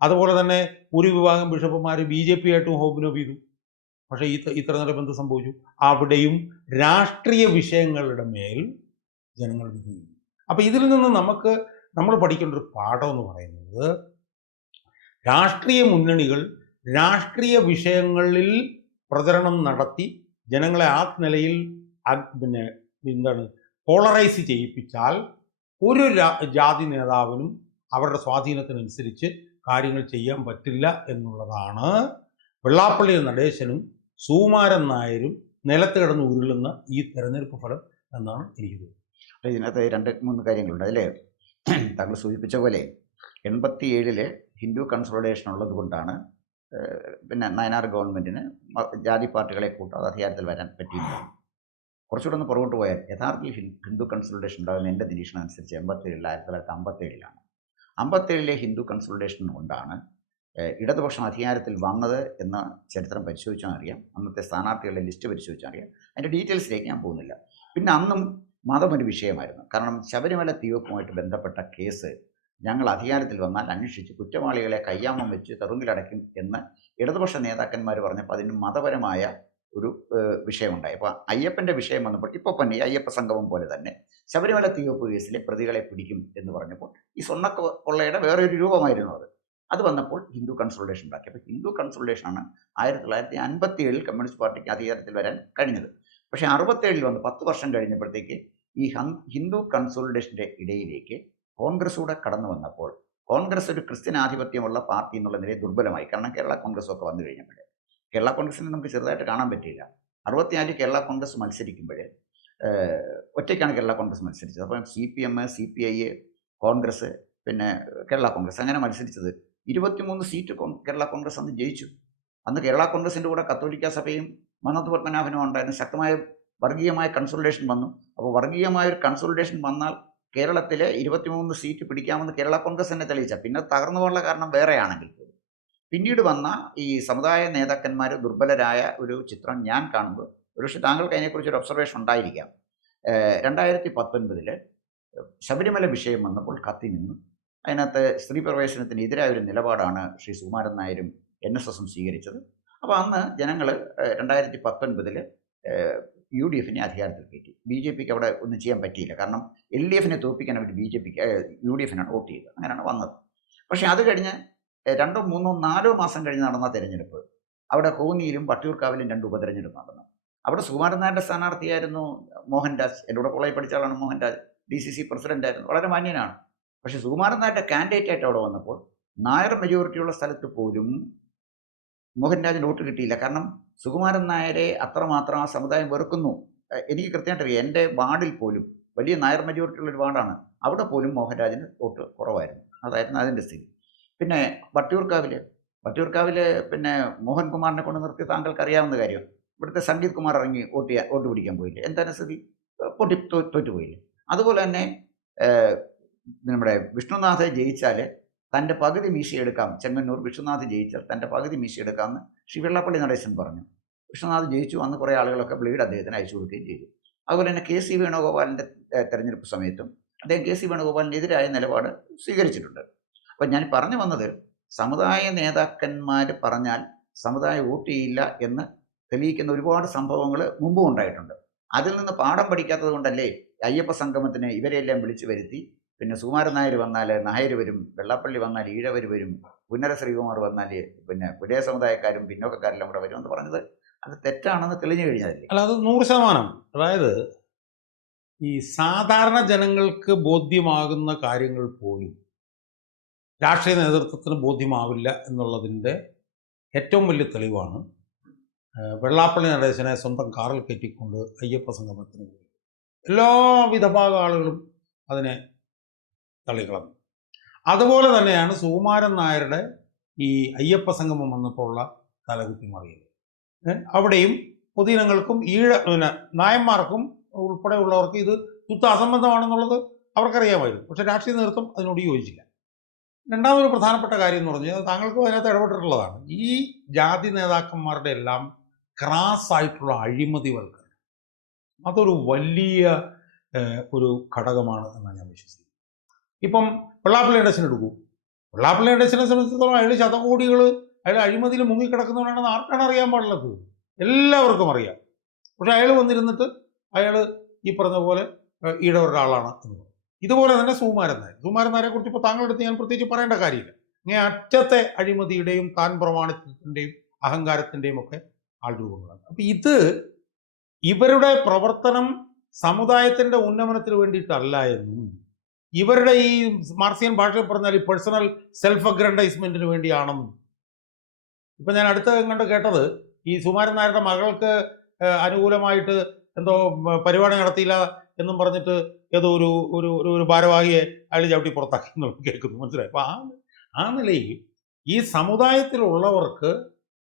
അതുപോലെ തന്നെ ഒരു വിഭാഗം ബിഷപ്പുമാർ BJP ആയിട്ടും ഹോബിനോബ് ചെയ്തു. പക്ഷേ ഈ തെരഞ്ഞെടുപ്പ് എന്ത് സംഭവിച്ചു? അവിടെയും രാഷ്ട്രീയ വിഷയങ്ങളുടെ മേൽ ജനങ്ങൾ വിധി. അപ്പോൾ ഇതിൽ നിന്ന് നമ്മൾ പഠിക്കേണ്ട ഒരു പാഠം എന്ന് പറയുന്നത്, രാഷ്ട്രീയ മുന്നണികൾ രാഷ്ട്രീയ വിഷയങ്ങളിൽ പ്രചരണം നടത്തി ജനങ്ങളെ ആ നിലയിൽ പോളറൈസ് ചെയ്യിപ്പിച്ചാൽ ഒരു ജാതി നേതാവിനും അവരുടെ സ്വാധീനത്തിനനുസരിച്ച് കാര്യങ്ങൾ ചെയ്യാൻ പറ്റില്ല എന്നുള്ളതാണ് വെള്ളാപ്പള്ളി നടേശനും സുകുമാരൻ നായരും നിലത്ത് കിടന്ന് ഉരുളുന്ന ഈ തെരഞ്ഞെടുപ്പ് ഫലം എന്നാണ് എനിക്ക് തോന്നുന്നത്. ഇതിനകത്ത് 2-3 കാര്യങ്ങളുണ്ട്. അതിൽ താങ്കൾ സൂചിപ്പിച്ച പോലെ 87 ഹിന്ദു കൺസോളിഡേഷൻ ഉള്ളത് കൊണ്ടാണ് നയനാർ ഗവൺമെൻറ്റിന് ജാതി പാർട്ടികളെ കൂട്ടാതെ അധികാരത്തിൽ വരാൻ പറ്റിയില്ല. കുറച്ചുകൂടെ ഒന്ന് പുറകോട്ട് പോയാൽ യഥാർത്ഥത്തിൽ ഹിന്ദു കൺസോളിഡേഷൻ ഉണ്ടാകുന്ന എൻ്റെ നിരീക്ഷണം അനുസരിച്ച് 1957 57 ഹിന്ദു കൺസോളിഡേഷൻ കൊണ്ടാണ് ഇടതുപക്ഷം അധികാരത്തിൽ വന്നത് എന്ന ചരിത്രം പരിശോധിച്ചാൽ അറിയാം. അന്നത്തെ സ്ഥാനാർത്ഥികളുടെ ലിസ്റ്റ് പരിശോധിച്ചാൽ അറിയാം. അതിൻ്റെ ഡീറ്റെയിൽസിലേക്ക് ഞാൻ പോകുന്നില്ല. പിന്നെ അന്നും മതം ഒരു വിഷയമായിരുന്നു. കാരണം ശബരിമല തീവെപ്പുമായിട്ട് ബന്ധപ്പെട്ട കേസ് ഞങ്ങൾ അധികാരത്തിൽ വന്നാൽ അന്വേഷിച്ച് കുറ്റവാളികളെ കയ്യാമം വെച്ച് തെറുങ്കിലടയ്ക്കും എന്ന് ഇടതുപക്ഷ നേതാക്കന്മാർ പറഞ്ഞപ്പോൾ അതിന് മതപരമായ ഒരു വിഷയമുണ്ടായി. അപ്പോൾ അയ്യപ്പൻ്റെ വിഷയം വന്നപ്പോൾ ഇപ്പോൾ തന്നെ ഈ അയ്യപ്പ സംഗമം പോലെ തന്നെ ശബരിമല തീവെപ്പ് കേസിലെ പ്രതികളെ പിടിക്കും എന്ന് പറഞ്ഞപ്പോൾ ഈ സ്വർണ്ണക്കൊള്ളയുടെ വേറൊരു രൂപമായിരുന്നു അത് വന്നപ്പോൾ ഹിന്ദു കൺസോളിഡേഷൻ ഉണ്ടാക്കി. അപ്പോൾ ഹിന്ദു കൺസോളിഡേഷനാണ് 1957 കമ്മ്യൂണിസ്റ്റ് പാർട്ടിക്ക് അധികാരത്തിൽ വരാൻ കഴിഞ്ഞത്. പക്ഷേ 67 വന്ന് 10 വർഷം കഴിഞ്ഞപ്പോഴത്തേക്ക് ഈ ഹിന്ദു കൺസോളിഡേഷൻ്റെ ഇടയിലേക്ക് കോൺഗ്രസ് കൂടെ കടന്നു വന്നപ്പോൾ കോൺഗ്രസ് ഒരു ക്രിസ്ത്യൻ ആധിപത്യമുള്ള പാർട്ടി എന്നുള്ള നിലയിൽ ദുർബലമായി. കാരണം കേരള കോൺഗ്രസ് ഒക്കെ വന്നു കഴിഞ്ഞപ്പോൾ കേരള കോൺഗ്രസിനെ നമുക്ക് ചെറുതായിട്ട് കാണാൻ പറ്റിയില്ല. 64 കേരള കോൺഗ്രസ് മത്സരിക്കുമ്പോൾ ഒറ്റയ്ക്കാണ് കേരള കോൺഗ്രസ് മത്സരിച്ചത്. അപ്പം CPM, CPI, കോൺഗ്രസ്, പിന്നെ കേരള കോൺഗ്രസ് അങ്ങനെ മത്സരിച്ചത് 23 സീറ്റ് കേരള കോൺഗ്രസ് അന്ന് ജയിച്ചു. അന്ന് കേരള കോൺഗ്രസിൻ്റെ കൂടെ കത്തോലിക്ക സഭയും മനോജ് പത്മനാഭനും ഉണ്ടായിരുന്നു. ശക്തമായ വർഗീയമായ കൺസോളിഡേഷൻ വന്നു. അപ്പോൾ വർഗീയമായ ഒരു കൺസോളിഡേഷൻ വന്നാൽ കേരളത്തിലെ 23 സീറ്റ് പിടിക്കാമെന്ന് കേരള കോൺഗ്രസ് തന്നെ തെളിയിച്ച. പിന്നെ തകർന്നു പോകാനുള്ള കാരണം വേറെയാണെങ്കിൽ പോലും പിന്നീട് വന്ന ഈ സമുദായ നേതാക്കന്മാർ ദുർബലരായ ഒരു ചിത്രം ഞാൻ കാണുമ്പോൾ ഒരുപക്ഷെ താങ്കൾക്ക് അതിനെക്കുറിച്ചൊരു ഒബ്സർവേഷൻ ഉണ്ടായിരിക്കാം. 2019 ശബരിമല വിഷയം വന്നപ്പോൾ കത്തി നിന്നു. അതിനകത്ത് സ്ത്രീ പ്രവേശനത്തിന് എതിരായൊരു നിലപാടാണ് ശ്രീ സുകുമാരൻ നായരും NSSും സ്വീകരിച്ചത്. അപ്പോൾ അന്ന് ജനങ്ങൾ 2019 UDFനെ അധികാരത്തിൽ കയറ്റി. BJPക്ക് അവിടെ ഒന്നും ചെയ്യാൻ പറ്റിയില്ല. കാരണം LDFനെ തോൽപ്പിക്കാൻ അവർ UDFനാണ് വോട്ട് ചെയ്തത്. അങ്ങനെയാണ് വന്നത്. പക്ഷേ അത് കഴിഞ്ഞ് 2, 3, 4 മാസം കഴിഞ്ഞ് നടന്ന തെരഞ്ഞെടുപ്പ് അവിടെ കോന്നിയിലും വട്ടിയൂർക്കാവിലും 2 ഉപതെരഞ്ഞെടുപ്പ് നടന്നു. അവിടെ സുകുമാരൻ നായരുടെ സ്ഥാനാർത്ഥിയായിരുന്നു മോഹൻരാജ്. എൻ്റെ കൂടെ കോളേജിൽ പഠിച്ച ആളാണ് മോഹൻരാജ്. DCC പ്രസിഡൻ്റായിരുന്നു. വളരെ മാന്യനാണ്. പക്ഷേ സുകുമാരൻ നായരുടെ കാൻഡിഡേറ്റ് ആയിട്ട് അവിടെ വന്നപ്പോൾ നായർ മെജോറിറ്റിയുള്ള സ്ഥലത്ത് പോലും മോഹൻരാജിന് വോട്ട് കിട്ടിയില്ല. കാരണം സുകുമാരൻ നായരെ അത്രമാത്രം ആ സമുദായം വെറുക്കുന്നു. എനിക്ക് കൃത്യമായിട്ടറിയാം. എൻ്റെ വാർഡിൽ പോലും വലിയ നായർ മെജോറിറ്റി ഉള്ളൊരു വാർഡാണ്. അവിടെ പോലും മോഹൻരാജിന് വോട്ട് കുറവായിരുന്നു. അതായിരുന്നു അതിൻ്റെ സ്ഥിതി. പിന്നെ വട്ടിയൂർക്കാവിൽ പിന്നെ മോഹൻകുമാറിനെ കൊണ്ട് നിർത്തി താങ്കൾക്ക് അറിയാവുന്ന കാര്യം. ഇവിടുത്തെ സംഗീത് കുമാർ ഇറങ്ങി വോട്ട് പിടിക്കാൻ പോയില്ലേ? എന്താണ് സ്ഥിതി? തോറ്റുപോയില്ലേ? അതുപോലെ തന്നെ നമ്മുടെ വിഷ്ണുനാഥ് ജയിച്ചാൽ തൻ്റെ പകുതി മീശ എടുക്കാം. ചെങ്ങന്നൂർ വിഷ്ണുനാഥ് ജയിച്ചാൽ തൻ്റെ പകുതി മീശ എടുക്കാമെന്ന് ശ്രീ വെള്ളാപ്പള്ളി നടേശൻ പറഞ്ഞു. വിഷ്ണുനാഥ് ജയിച്ചു. അന്ന് കുറേ ആളുകളൊക്കെ ബ്ലേഡ് അദ്ദേഹത്തിന് അയച്ചു കൊടുക്കുകയും ചെയ്തു. അതുപോലെ തന്നെ കെ സി വേണുഗോപാലിൻ്റെ തെരഞ്ഞെടുപ്പ് സമയത്തും അദ്ദേഹം കെ സി വേണുഗോപാലിനെതിരായ നിലപാട് സ്വീകരിച്ചിട്ടുണ്ട്. അപ്പം ഞാൻ പറഞ്ഞു വന്നത്, സമുദായ നേതാക്കന്മാർ പറഞ്ഞാൽ സമുദായം വോട്ട് ചെയ്യില്ല എന്ന് തെളിയിക്കുന്ന ഒരുപാട് സംഭവങ്ങൾ മുമ്പും ഉണ്ടായിട്ടുണ്ട്. അതിൽ നിന്ന് പാഠം പഠിക്കാത്തത് കൊണ്ടല്ലേ അയ്യപ്പ സംഗമത്തിന് ഇവരെയെല്ലാം വിളിച്ചു വരുത്തി, പിന്നെ സുകുമാരൻ നായർ വന്നാൽ നായർ വരും, വെള്ളാപ്പള്ളി വന്നാൽ ഈഴവർ വരും, പുന്നര ശ്രീകുമാർ വന്നാൽ പിന്നെ പുലയ സമുദായക്കാരും പിന്നോക്കക്കാരെല്ലാം കൂടെ വരുമെന്ന് പറഞ്ഞത് അത് തെറ്റാണെന്ന് തെളിഞ്ഞു കഴിഞ്ഞതല്ലേ? അല്ല, അത് 100%. അതായത് ഈ സാധാരണ ജനങ്ങൾക്ക് ബോധ്യമാകുന്ന കാര്യങ്ങൾ പോലും രാഷ്ട്രീയ നേതൃത്വത്തിന് ബോധ്യമാവില്ല എന്നുള്ളതിൻ്റെ ഏറ്റവും വലിയ തെളിവാണ് വെള്ളാപ്പള്ളി നടേശനെ സ്വന്തം കാറിൽ കയറ്റിക്കൊണ്ട് അയ്യപ്പ സംഗമത്തിന് പോയി. എല്ലാ വിധഭാഗ ആളുകളും അതിനെ തള്ളിക്കളഞ്ഞു. അതുപോലെ തന്നെയാണ് സുകുമാരൻ നായരുടെ ഈ അയ്യപ്പ സംഗമം വന്നപ്പോഴുള്ള തലകുത്തി മറിയൽ. അവിടെയും പൊതുജനങ്ങൾക്കും പിന്നെ നായന്മാർക്കും ഉൾപ്പെടെയുള്ളവർക്ക് ഇത് തുത്ത അസംബന്ധമാണെന്നുള്ളത് അവർക്കറിയാമായിരുന്നു. പക്ഷേ രാഷ്ട്രീയ നേതൃത്വം അതിനോട് യോജിച്ചില്ല. രണ്ടാമതൊരു പ്രധാനപ്പെട്ട കാര്യം എന്ന് പറഞ്ഞാൽ താങ്കൾക്ക് അതിനകത്ത് ഇടപെട്ടിട്ടുള്ളതാണ്. ഈ ജാതി നേതാക്കന്മാരുടെ എല്ലാം ക്രാസായിട്ടുള്ള അഴിമതിവൽക്കരണം അതൊരു വലിയ ഒരു ഘടകമാണ് എന്നാണ് ഞാൻ വിശ്വസിക്കുന്നത്. ഇപ്പം വെള്ളാപ്പള്ളി നടേശൻ എടുക്കൂ. വെള്ളാപ്പള്ളി നടേശനെ സംബന്ധിച്ചിടത്തോളം അയാൾ ശതകോടികൾ അയാൾ അഴിമതിയിൽ മുങ്ങിക്കിടക്കുന്നവനാണെന്ന് ആർക്കാണ് അറിയാൻ പാടുള്ളത്? എല്ലാവർക്കും അറിയാം. പക്ഷെ അയാൾ വന്നിരുന്നിട്ട് അയാൾ ഈ പറഞ്ഞ പോലെ ഈടവരുടെ ആളാണ് എന്ന് പറയും. ഇതുപോലെ തന്നെ സുകുമാരൻ നായരെ കുറിച്ച് ഇപ്പോൾ താങ്കളുടെ അടുത്ത് ഞാൻ പ്രത്യേകിച്ച് പറയേണ്ട കാര്യമില്ല. ഇങ്ങനെ അറ്റത്തെ അഴിമതിയുടെയും താൻ പ്രമാണിത്വത്തിൻ്റെയും അഹങ്കാരത്തിൻ്റെയും ഒക്കെ ആൾ രൂപങ്ങളാണ്. അപ്പം ഇത് ഇവരുടെ പ്രവർത്തനം സമുദായത്തിൻ്റെ ഉന്നമനത്തിന് വേണ്ടിയിട്ടല്ല എന്നും ഇവരുടെ ഈ മാർക്സിയൻ ഭാഷയിൽ പറഞ്ഞാൽ ഈ പേഴ്സണൽ സെൽഫ് അഗ്രൻഡൈസ്മെൻറ്റിന് വേണ്ടിയാണെന്നും. ഇപ്പം ഞാൻ അടുത്ത കണ്ട് കേട്ടത് ഈ സുകുമാരൻ നായരുടെ മകൾക്ക് അനുകൂലമായിട്ട് എന്തോ പരിപാടി നടത്തിയില്ല എന്നും പറഞ്ഞിട്ട് ഏതോ ഒരു ഭാരവാഹിയെ അയാൾ ചവിട്ടി പുറത്താക്കി എന്നുള്ളത് കേൾക്കുന്നു. മനസ്സിലായി? അപ്പം ആ നിലയിൽ ഈ സമുദായത്തിലുള്ളവർക്ക്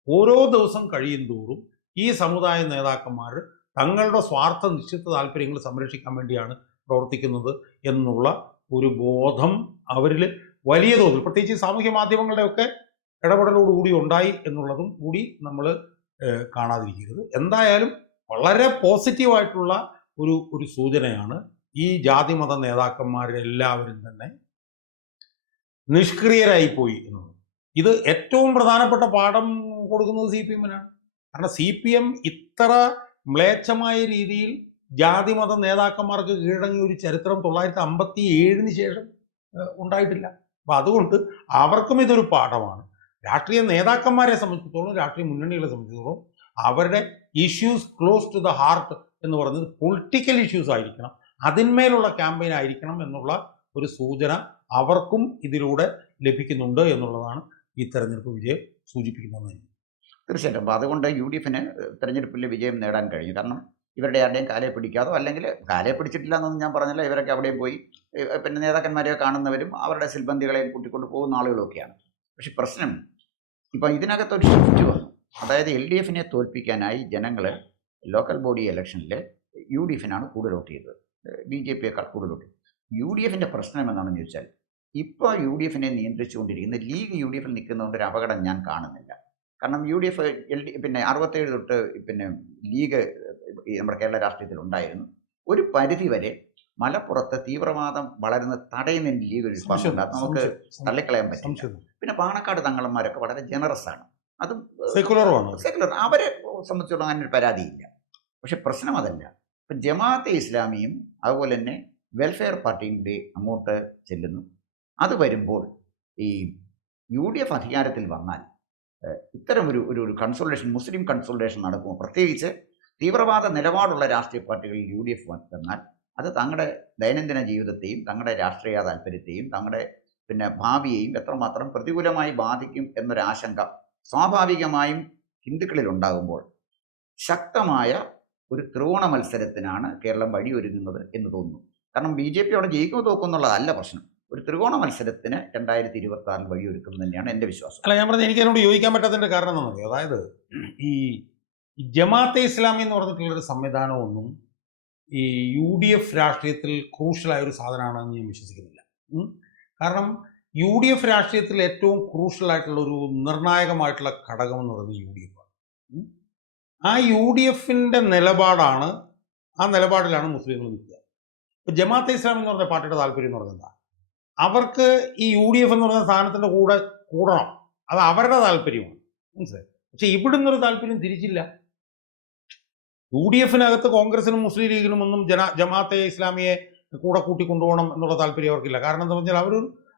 ഓരോ ദിവസം കഴിയും തോറും ഈ സമുദായ നേതാക്കന്മാർ തങ്ങളുടെ സ്വാർത്ഥ നിശ്ചിത താല്പര്യങ്ങൾ സംരക്ഷിക്കാൻ വേണ്ടിയാണ് പ്രവർത്തിക്കുന്നത് എന്നുള്ള ഒരു ബോധം അവരിൽ വലിയ തോതിൽ, പ്രത്യേകിച്ച് സാമൂഹ്യ മാധ്യമങ്ങളുടെയൊക്കെ ഇടപെടലോടുകൂടി ഉണ്ടായി എന്നുള്ളതും കൂടി നമ്മൾ കാണാതിരിക്കരുത്. എന്തായാലും വളരെ പോസിറ്റീവായിട്ടുള്ള ഒരു സൂചനയാണ് ഈ ജാതിമത നേതാക്കന്മാരെല്ലാവരും തന്നെ നിഷ്ക്രിയരായി പോയി എന്നുള്ളത്. ഇത് ഏറ്റവും പ്രധാനപ്പെട്ട പാഠം കൊടുക്കുന്നത് CPM-നാണ്. കാരണം CPM ഇത്ര മ്ലേച്ഛമായ രീതിയിൽ ജാതിമത നേതാക്കന്മാർക്ക് കീഴടങ്ങിയ ഒരു ചരിത്രം 1957 ശേഷം ഉണ്ടായിട്ടില്ല. അപ്പം അതുകൊണ്ട് അവർക്കും ഇതൊരു പാഠമാണ്. രാഷ്ട്രീയ നേതാക്കന്മാരെ സംബന്ധിച്ചിടത്തോളം, രാഷ്ട്രീയ മുന്നണികളെ സംബന്ധിച്ചിടത്തോളം അവരുടെ issues close to the heart എന്ന് പറയുന്നത് പൊളിറ്റിക്കൽ ഇഷ്യൂസ് ആയിരിക്കണം, അതിന്മേലുള്ള ക്യാമ്പയിൻ ആയിരിക്കണം എന്നുള്ള ഒരു സൂചന അവർക്കും ഇതിലൂടെ ലഭിക്കുന്നുണ്ട് എന്നുള്ളതാണ് ഈ തെരഞ്ഞെടുപ്പ് വിജയം സൂചിപ്പിക്കുന്നത്. തീർച്ചയായിട്ടും. അപ്പോൾ അതുകൊണ്ട് UDF-ന് തെരഞ്ഞെടുപ്പിൽ വിജയം നേടാൻ കഴിഞ്ഞു. കാരണം ഇവരുടെ ആരുടെയും കാലയെ പിടിക്കാതോ, അല്ലെങ്കിൽ കാലയെ പിടിച്ചിട്ടില്ല എന്നൊന്നും ഞാൻ പറഞ്ഞില്ല, ഇവരൊക്കെ അവിടെയും പോയി പിന്നെ നേതാക്കന്മാരെ കാണുന്നവരും അവരുടെ സിൽബന്തികളെയും കൂട്ടിക്കൊണ്ട് പോകുന്ന ആളുകളൊക്കെയാണ്. പക്ഷെ പ്രശ്നം ഇപ്പം ഇതിനകത്തൊരു ഷിഫ്റ്റ് വന്നു. അതായത് LDF-നെ തോൽപ്പിക്കാനായി ജനങ്ങൾ ലോക്കൽ ബോഡി ഇലക്ഷനിൽ UDF-നാണ് കൂടുതൽ വോട്ട് ചെയ്തത്, BJP-യേക്കാൾ കൂടുതൽ വോട്ട്. UDF-ന്റെ പ്രശ്നം എന്താണെന്ന് ചോദിച്ചാൽ, ഇപ്പോൾ UDF-നെ നിയന്ത്രിച്ചുകൊണ്ടിരിക്കുന്ന ലീഗ് UDF-ൽ നിൽക്കുന്നതുകൊണ്ട് ഒരു അപകടം ഞാൻ കാണുന്നില്ല. കാരണം UDF പിന്നെ 67 തൊട്ട് പിന്നെ ലീഗ് നമ്മുടെ കേരള രാഷ്ട്രീയത്തിൽ ഉണ്ടായിരുന്നു. ഒരു പരിധി വരെ മലപ്പുറത്ത് തീവ്രവാദം വളരുന്നത് തടയുന്നതിന് ലീഗ് ഒരു പങ്കുണ്ട്. അത് നമുക്ക് തള്ളിക്കളയാൻ പറ്റില്ല. പിന്നെ പാണക്കാട് തങ്ങളന്മാരൊക്കെ വളരെ ജനറസ് ആണ്, അതും സെക്കുലർ. അവരെ സംബന്ധിച്ചിടത്തോളം അങ്ങനെ ഒരു പരാതിയില്ല. പക്ഷെ പ്രശ്നം അതല്ല. ഇപ്പം ജമാഅത്തെ ഇസ്ലാമിയും അതുപോലെ തന്നെ വെൽഫെയർ പാർട്ടിയും കൂടി അങ്ങോട്ട് ചെല്ലുന്നു. അത് വരുമ്പോൾ ഈ UDF അധികാരത്തിൽ വന്നാൽ ഇത്തരം ഒരു കൺസോൾട്ടേഷൻ, മുസ്ലിം കൺസോൾട്ടേഷൻ നടക്കുമോ? പ്രത്യേകിച്ച് തീവ്രവാദ നിലപാടുള്ള രാഷ്ട്രീയ പാർട്ടികളിൽ UDF വന്നാൽ അത് തങ്ങളുടെ ദൈനംദിന ജീവിതത്തെയും തങ്ങളുടെ രാഷ്ട്രീയ താല്പര്യത്തെയും തങ്ങളുടെ പിന്നെ ഭാവിയെയും എത്രമാത്രം പ്രതികൂലമായി ബാധിക്കും എന്നൊരാശങ്ക സ്വാഭാവികമായും ഹിന്ദുക്കളിൽ ഉണ്ടാകുമ്പോൾ ശക്തമായ ഒരു ത്രികോണ മത്സരത്തിനാണ് കേരളം വഴിയൊരുങ്ങുന്നത് എന്ന് തോന്നുന്നു. കാരണം BJP അവിടെ ജയിക്കുമോ തോക്കും എന്നുള്ളതല്ല പ്രശ്നം. ഒരു ത്രികോണ മത്സരത്തിന് 2026 വഴിയൊരുക്കും തന്നെയാണ് എൻ്റെ വിശ്വാസം. അല്ല, ഞാൻ പറഞ്ഞത് എനിക്ക് അതിനോട് യോജിക്കാൻ പറ്റാത്തതിൻ്റെ കാരണം എന്താണെന്ന് അറിയോ? അതായത് ഈ ജമാഅത്തെ ഇസ്ലാമി എന്ന് പറഞ്ഞിട്ടുള്ളൊരു സംവിധാനമൊന്നും ഈ UDF രാഷ്ട്രീയത്തിൽ ക്രൂഷ്യലായ ഒരു സാധനമാണെന്ന് ഞാൻ വിശ്വസിക്കുന്നില്ല. കാരണം UDF രാഷ്ട്രീയത്തിൽ ഏറ്റവും ക്രൂഷ്യലായിട്ടുള്ളൊരു നിർണായകമായിട്ടുള്ള ഘടകം എന്ന് പറയുന്നത് UDF ആണ്. ആ UDFിൻ്റെ നിലപാടാണ്, ആ നിലപാടിലാണ് മുസ്ലിങ്ങൾ നിൽക്കുക. ഇപ്പോൾ ജമാഅത്തെ ഇസ്ലാമി എന്ന് പറഞ്ഞ പാർട്ടിയുടെ താല്പര്യം എന്ന് പറഞ്ഞാൽ എന്താ? അവർക്ക് ഈ UDF എന്ന് പറയുന്ന സാധനത്തിൻ്റെ കൂടെ കൂടണം, അത് അവരുടെ താല്പര്യമാണ്, മനസ്സിലായി? പക്ഷെ ഇവിടുന്ന് ഒരു താല്പര്യം തിരിച്ചില്ല. UDFിനകത്ത് കോൺഗ്രസിനും മുസ്ലിം ലീഗിനും ഒന്നും ജമാഅത്തെ ഇസ്ലാമിയെ കൂടെ കൂട്ടിക്കൊണ്ടുപോകണം എന്നുള്ള താല്പര്യം അവർക്കില്ല. കാരണം എന്താ പറഞ്ഞാൽ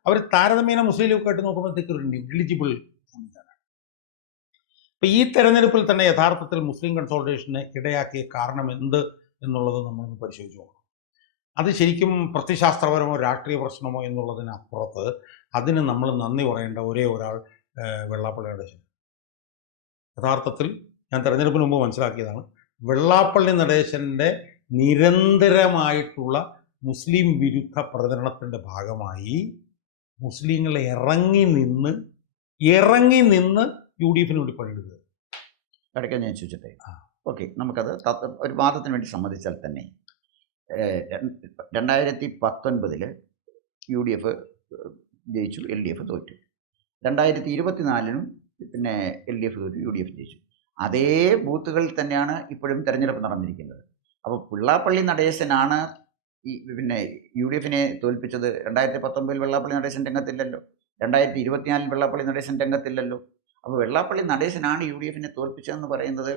അവർ താരതമ്യേന മുസ്ലിം ലീഗായിട്ട് നോക്കുമ്പോഴത്തേക്ക് ഒരു നെഗ്ലിജിബിൾ സംവിധാനമാണ്. ഇപ്പം ഈ തെരഞ്ഞെടുപ്പിൽ തന്നെ യഥാർത്ഥത്തിൽ മുസ്ലിം കൺസോൾട്ടേഷന് ഇടയാക്കിയ കാരണം എന്ത് എന്നുള്ളത് നമ്മളൊന്ന് പരിശോധിച്ച് നോക്കണം. അത് ശരിക്കും പ്രത്യശാസ്ത്രപരമോ രാഷ്ട്രീയ പ്രശ്നമോ എന്നുള്ളതിനപ്പുറത്ത് അതിന് നമ്മൾ നന്ദി പറയേണ്ട ഒരേ ഒരാൾ വെള്ളാപ്പള്ളി നടേശൻ. യഥാർത്ഥത്തിൽ ഞാൻ തെരഞ്ഞെടുപ്പിന് മുമ്പ് മനസ്സിലാക്കിയതാണ്, വെള്ളാപ്പള്ളി നടേശൻ്റെ നിരന്തരമായിട്ടുള്ള മുസ്ലിം വിരുദ്ധ പ്രചരണത്തിൻ്റെ ഭാഗമായി മുസ്ലിങ്ങളെ ഇറങ്ങി നിന്ന് UDFിന് വേണ്ടി പണിയെടുക്കുക. ഇടയ്ക്ക് ഞാൻ ചോദിച്ചിട്ടെ, ഓക്കെ, നമുക്കത് ഒരു വാദത്തിന് വേണ്ടി സമ്മതിച്ചാൽ തന്നെ 2019 UDF ജയിച്ചു, LDF തോറ്റു. 2024 പിന്നെ LDF തോറ്റു, UDF ജയിച്ചു. അതേ ബൂത്തുകളിൽ തന്നെയാണ് ഇപ്പോഴും തെരഞ്ഞെടുപ്പ് നടന്നിരിക്കുന്നത്. അപ്പോൾ വെള്ളാപ്പള്ളി നടേശനാണ് ഈ പിന്നെ UDFിനെ തോൽപ്പിച്ചത്. 2019 വെള്ളാപ്പള്ളി നടേശൻ രംഗത്തില്ലല്ലോ, 2024 വെള്ളാപ്പള്ളി നടേശൻ രംഗത്തില്ലല്ലോ. അപ്പോൾ വെള്ളാപ്പള്ളി നടേശനാണ് UDFിനെ തോൽപ്പിച്ചതെന്ന് പറയുന്നത്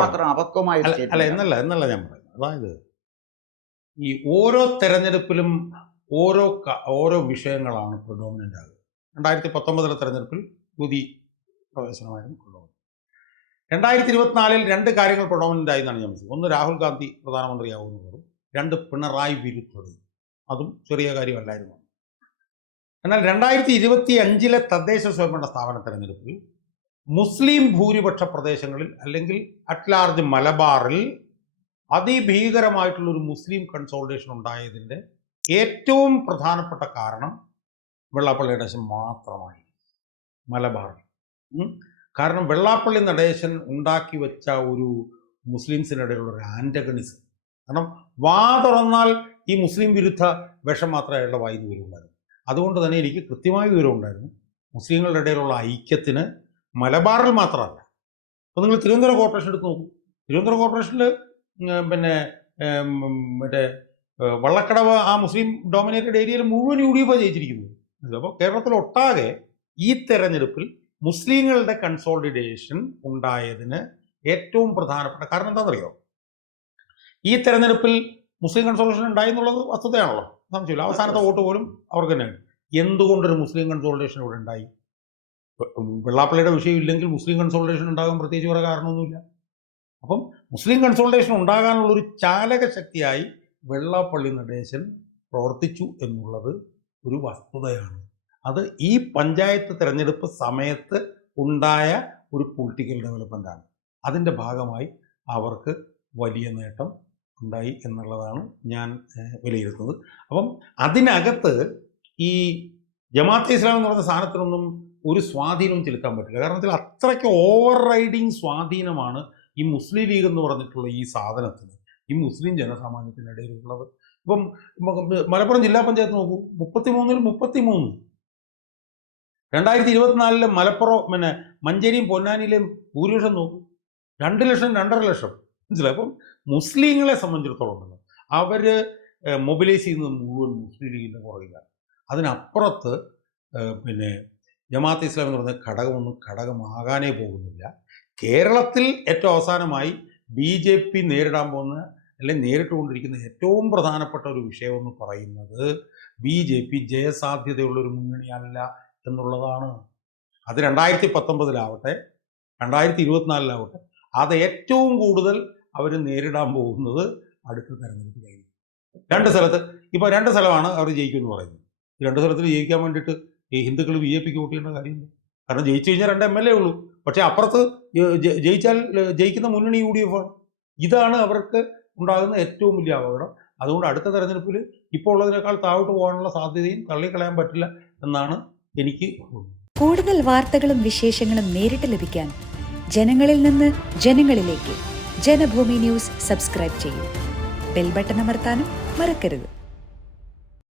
മാത്രം അപക്വമായ എന്നല്ല ഞാൻ പറയുന്നത്. അതായത് ഈ ഓരോ തെരഞ്ഞെടുപ്പിലും ഓരോ വിഷയങ്ങളാണ് പ്രഡോമിനൻ്റ് ആകുക. 2019 തെരഞ്ഞെടുപ്പിൽ യുവതി പ്രവേശനമായിരുന്നു പ്രഡോമിനൻ്റ്. 2024 2 കാര്യങ്ങൾ പ്രഡോമിനൻ്റ് ആയി എന്നാണ് ഞാൻ മനസ്സിലാക്കുന്നത്. ഒന്ന്, രാഹുൽ ഗാന്ധി പ്രധാനമന്ത്രിയാവുന്നതും, 2 പിണറായി വിരുദ്ധതയും. അതും ചെറിയ കാര്യമല്ലായിരുന്നു. എന്നാൽ 2025 തദ്ദേശ സ്വയംഭരണ സ്ഥാപന തെരഞ്ഞെടുപ്പിൽ മുസ്ലിം ഭൂരിപക്ഷ പ്രദേശങ്ങളിൽ അല്ലെങ്കിൽ അറ്റ് ലാർജ് മലബാറിൽ അതിഭീകരമായിട്ടുള്ളൊരു മുസ്ലിം കൺസോൾട്ടേഷൻ ഉണ്ടായതിൻ്റെ ഏറ്റവും പ്രധാനപ്പെട്ട കാരണം വെള്ളാപ്പള്ളി നടേശൻ മാത്രമായി മലബാറിൽ. കാരണം വെള്ളാപ്പള്ളി നടേശൻ ഉണ്ടാക്കി വെച്ച ഒരു മുസ്ലിംസിനിടയിലുള്ള ഒരു ആൻറ്റഗണിസം. കാരണം വാ തുറന്നാൽ ഈ മുസ്ലിം വിരുദ്ധ വിഷം മാത്രമേ അയാളുടെ വായിന്ന് വരുന്നുണ്ടായിരുന്നു. അതുകൊണ്ട് തന്നെ എനിക്ക് കൃത്യമായ വിവരമുണ്ടായിരുന്നു മുസ്ലിങ്ങളുടെ ഇടയിലുള്ള ഐക്യത്തിന് മലബാറിൽ മാത്രമല്ല. അപ്പോൾ നിങ്ങൾ തിരുവനന്തപുരം കോർപ്പറേഷൻ എടുത്ത് നോക്കൂ. തിരുവനന്തപുരം കോർപ്പറേഷനിൽ പിന്നെ മറ്റേ വള്ളക്കടവ് ആ മുസ്ലിം ഡോമിനേറ്റഡ് ഏരിയയിൽ മുഴുവൻ UDF ജയിച്ചിരിക്കുന്നത്. അപ്പോൾ കേരളത്തിലൊട്ടാകെ ഈ തെരഞ്ഞെടുപ്പിൽ മുസ്ലിങ്ങളുടെ കൺസോളിഡേഷൻ ഉണ്ടായതിന് ഏറ്റവും പ്രധാനപ്പെട്ട കാരണം എന്താണെന്നറിയോ? ഈ തെരഞ്ഞെടുപ്പിൽ മുസ്ലിം കൺസോളിഡേഷൻ ഉണ്ടായി എന്നുള്ളത് വസ്തുതയാണല്ലോ, സംശയമില്ല. അവസാനത്തെ വോട്ട് പോലും അവർക്ക് തന്നെയാണ്. എന്തുകൊണ്ടൊരു മുസ്ലിം കൺസോളിഡേഷൻ ഇവിടെ ഉണ്ടായി? വെള്ളാപ്പള്ളിയുടെ വിഷയം ഇല്ലെങ്കിൽ മുസ്ലിം കൺസോളിഡേഷൻ ഉണ്ടാകാൻ പ്രത്യേകിച്ച് വേറെ കാരണമൊന്നുമില്ല. അപ്പം മുസ്ലിം കൺസോളിഡേഷൻ ഉണ്ടാകാനുള്ളൊരു ചാലക ശക്തിയായി വെള്ളാപ്പള്ളി നടേശൻ പ്രവർത്തിച്ചു എന്നുള്ളത് ഒരു വസ്തുതയാണ്. അത് ഈ പഞ്ചായത്ത് തിരഞ്ഞെടുപ്പ് സമയത്ത് ഉണ്ടായ ഒരു പൊളിറ്റിക്കൽ ഡെവലപ്മെൻറ്റാണ്. അതിൻ്റെ ഭാഗമായി അവർക്ക് വലിയ നേട്ടം ഉണ്ടായി എന്നുള്ളതാണ് ഞാൻ വിലയിരുത്തുന്നത്. അപ്പം അതിനകത്ത് ഈ ജമാഅത്തെ ഇസ്ലാം എന്ന് പറയുന്ന സാധനത്തിനൊന്നും ഒരു സ്വാധീനവും ചെലുത്താൻ പറ്റില്ല. കാരണം വെച്ചാൽ അത്രയ്ക്ക് ഓവർ റൈഡിങ് സ്വാധീനമാണ് ഈ മുസ്ലിം ലീഗ് എന്ന് പറഞ്ഞിട്ടുള്ള ഈ സാധനത്തിന്, ഈ മുസ്ലിം ജനസാമാന്യത്തിനിടയിലുള്ളത്. ഇപ്പം മലപ്പുറം ജില്ലാ പഞ്ചായത്ത് നോക്കൂ, 33 2024 മലപ്പുറം മഞ്ചേരിയും പൊന്നാനിയിലെയും ഭൂരിപക്ഷം നോക്കൂ, 2 ലക്ഷം 2.5 ലക്ഷം. മനസ്സിലായി? അപ്പം മുസ്ലിങ്ങളെ സംബന്ധിച്ചിടത്തോളം അവർ മൊബിലൈസ് ചെയ്യുന്നത് മുഴുവൻ മുസ്ലിം ലീഗിൻ്റെ പുറകിലാണ്. അതിനപ്പുറത്ത് ജമാഅത്തെ ഇസ്ലാം എന്ന് പറയുന്ന ഘടകമൊന്നും ഘടകമാകാനേ പോകുന്നില്ല. കേരളത്തിൽ ഏറ്റവും അവസാനമായി BJP നേരിടാൻ പോകുന്ന അല്ലെങ്കിൽ നേരിട്ടുകൊണ്ടിരിക്കുന്ന ഏറ്റവും പ്രധാനപ്പെട്ട ഒരു വിഷയമെന്ന് പറയുന്നത് BJP ജയസാധ്യതയുള്ളൊരു മുന്നണിയല്ല എന്നുള്ളതാണ്. അത് 2019 2024 അത് ഏറ്റവും കൂടുതൽ അവർ നേരിടാൻ പോകുന്നത് അടുത്ത തെരഞ്ഞെടുപ്പിലായിരിക്കും. 2 സ്ഥലത്ത് ഇപ്പോൾ 2 സ്ഥലമാണ് അവർ ജയിക്കുമെന്ന് പറയുന്നത്. ഈ 2 സ്ഥലത്തിൽ ജയിക്കാൻ വേണ്ടിയിട്ട് ഈ ഹിന്ദുക്കൾ BJPക്ക് വോട്ട് ചെയ്യേണ്ട കാര്യമില്ല. കാരണം ജയിച്ചു കഴിഞ്ഞാൽ 2 MLA ഉള്ളൂ. പക്ഷേ അപ്പുറത്ത് ജയിച്ചാൽ ജയിക്കുന്ന മുന്നണി UDF ആണ്. ഇതാണ് അവർക്ക് ഉണ്ടാകുന്ന ഏറ്റവും വലിയ അപകടം. അതുകൊണ്ട് അടുത്ത തെരഞ്ഞെടുപ്പിൽ ഇപ്പോൾ ഉള്ളതിനേക്കാൾ താഴോട്ട് പോകാനുള്ള സാധ്യതയും തള്ളിക്കളയാൻ പറ്റില്ല എന്നാണ് എനിക്ക്. കൂടുതൽ വാർത്തകളും വിശേഷങ്ങളും നേരിട്ട് ലഭിക്കാൻ ജനങ്ങളിൽ നിന്ന് ജനങ്ങളിലേക്ക് ജനഭൂമി ന്യൂസ് സബ്സ്ക്രൈബ് ചെയ്യൂ. ബെൽ ബട്ടൺ അമർത്താനും മറക്കരുത്.